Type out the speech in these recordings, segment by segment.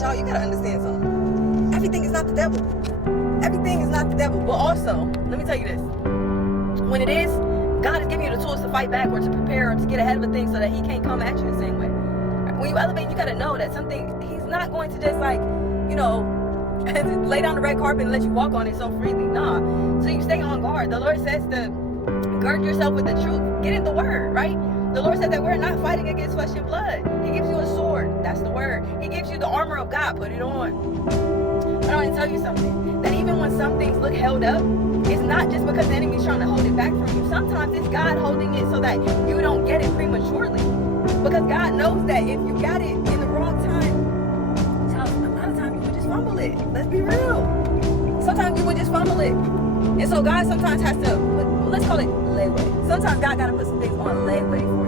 y'all, you gotta understand something. Everything is not the devil. Everything is not the devil. But also, let me tell you this. When it is, God is giving you the tools to fight back or to prepare or to get ahead of a thing so that he can't come at you the same way. When you elevate, you gotta know that something, he's not going to just like, lay down the red carpet and let you walk on it so freely. Nah. So you stay on guard. The Lord says to gird yourself with the truth. Get in the word, right? The Lord said that we're not fighting against flesh and blood. He gives you a sword. That's the word. He gives you the armor of God. Put it on. But I want to tell you something. That even when some things look held up, it's not just because the enemy's trying to hold it back from you. Sometimes it's God holding it so that you don't get it prematurely. Because God knows that if you got it in the wrong time, a lot of times you would just fumble it. Let's be real. Sometimes you would just fumble it. And so God sometimes has to, let's call it leeway. Sometimes God got to put some things on leeway for you.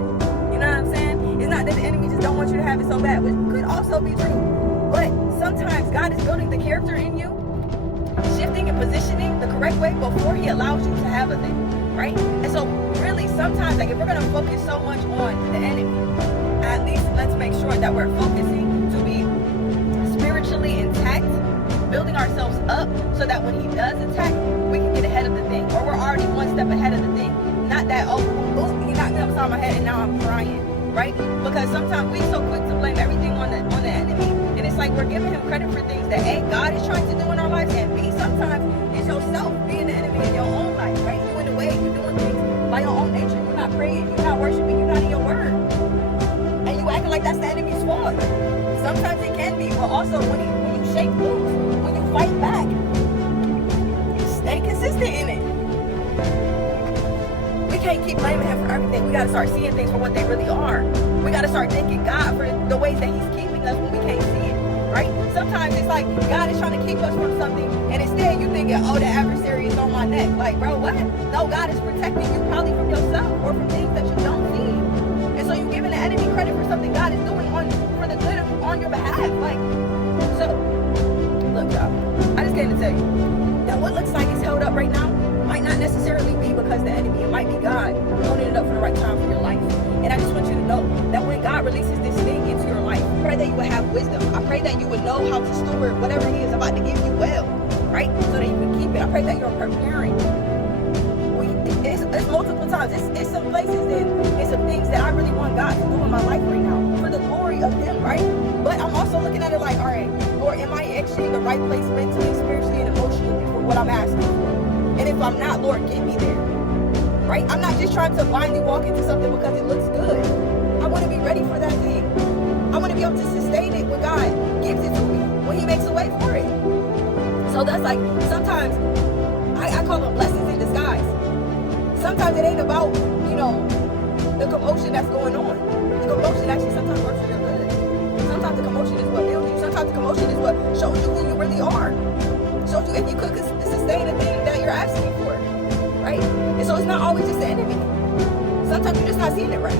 You know what I'm saying? It's not that the enemy just don't want you to have it so bad, which could also be true. But sometimes God is building the character in you, shifting and positioning the correct way before he allows you to have a thing, right? And so really sometimes, like if we're going to focus so much on the enemy, at least let's make sure that we're focusing to be spiritually intact, building ourselves up so that when he does attack, we can get ahead of the thing. Or we're already one step ahead of the thing. Not that, he knocked me upside my head and now I'm crying, right? Because sometimes we're so quick to blame everything on the enemy. And it's like we're giving him credit for things that A, God is trying to do in our lives, and B, sometimes it's yourself being the enemy in your own life, right? You in the way, you're doing things by your own nature. You're not praying, you're not worshiping, you're not in your word. And you acting like that's the enemy's fault. Sometimes it can be, but also when you shake loose, when you fight back, stay consistent in it. We can't keep blaming him for everything. We got to start seeing things for what they really are. We got to start thanking God for the ways that he's keeping us when we can't see it, right? Sometimes it's like God is trying to keep us from something, and instead you thinking, oh, the adversary is on my neck. Like, bro, what? No, God is protecting you probably from yourself or from things that you don't see. And so you're giving the enemy credit for something God is doing for the good on your behalf. Like, so, look, y'all, I just came to tell you that what looks like it's held up right now might not necessarily be because the enemy. It might be God holding it up for the right time for your life. And I just want you to know that when God releases this thing into your life, I pray that you would have wisdom. I pray that you would know how to steward whatever he is about to give you well, right? So that you can keep it. I pray that you're preparing. It's multiple times. It's some places and it's some things that I really want God to do in my life right now for the glory of him, right? But I'm also looking at it like, all right, Lord, am I actually in the right place mentally, spiritually, and emotionally for what I'm asking for? And if I'm not, Lord, get me there, right? I'm not just trying to blindly walk into something because it looks good. I want to be ready for that thing. I want to be able to sustain it when God gives it to me, when he makes a way for it. So that's like, sometimes, I call them blessings in disguise. Sometimes it ain't about, the commotion that's going on. The commotion actually sometimes works for your good. Sometimes the commotion is what builds you. Sometimes the commotion is what shows you who you really are. Shows you if you could sustain the thing that you're asking for, right? And so it's not always just the enemy. Sometimes you're just not seeing it right.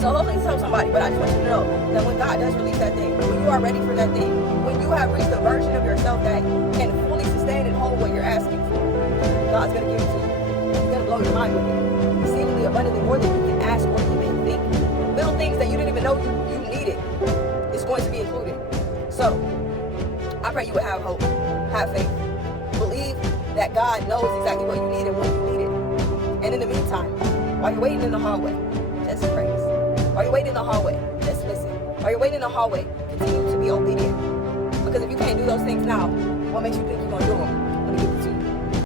So hopefully this helps somebody, but I just want you to know that when God does release that thing, when you are ready for that thing, when you have reached a version of yourself that can fully sustain and hold what you're asking for, God's going to give it to you. He's going to blow your mind with it. Exceedingly abundantly more than you can ask or even think. Little things that you didn't even know you needed is going to be included. So I pray you would have hope, have faith, believe that God knows exactly what you need and when you need it. And in the meantime, while you're waiting in the hallway, just praise. While you're waiting in the hallway, just listen. While you're waiting in the hallway, continue to be obedient. Because if you can't do those things now, what makes you think you're going to do them when he gives it to you?